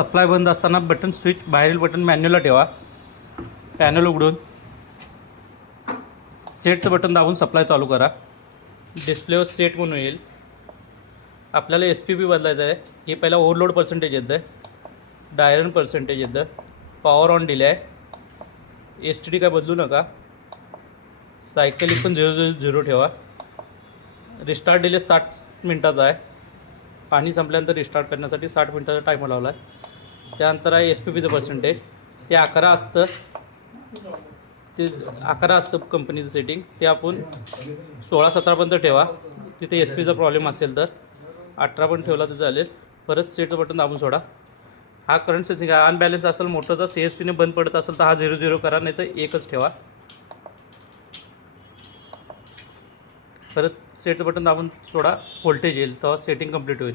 Supply बंद असताना button switch बाहेरील बटन मॅन्युअलला ठेवा. पॅनल उघडून सेटचं बटन दाबून सप्लाय चालू करा. डिस्प्लेवर सेट म्हणून येईल. आपल्याला SPP बदलायचं आहे. हे पहिला ओव्हरलोड पर्सेंटेज येतं आहे, डायरन पर्सेंटेज येतं, पॉवर ऑन डिले आहे. STD काय बदलू नका. सायकलिंग पण 000 ठेवा. रिस्टार्ट डिले 60 मिनटाचा आहे. पाणी संपल्यानंतर रिस्टार्ट करण्यासाठी 60 मिनटाचा टायमर लावला आहे. त्यानंतर आहे SPPचं पर्सेंटेज. ते 11 असतं. ते 11 असतं कंपनीचं सेटिंग. ते आपण 16-17पर्यंत ठेवा. तिथे SPचा प्रॉब्लेम असेल तर 18 पण ठेवला तर चालेल. परत सेटचं बटन दाबून सोडा. हा करंट सेन्सिंग आहे. अनबॅलन्स असेल मोटरचा CSPने बंद पडत असेल तर हा 0-0 करा, नाही तर 1च ठेवा. परत सेटचं बटन दाबून सोडा. व्होल्टेज येईल तेव्हा सेटिंग कंप्लीट होईल.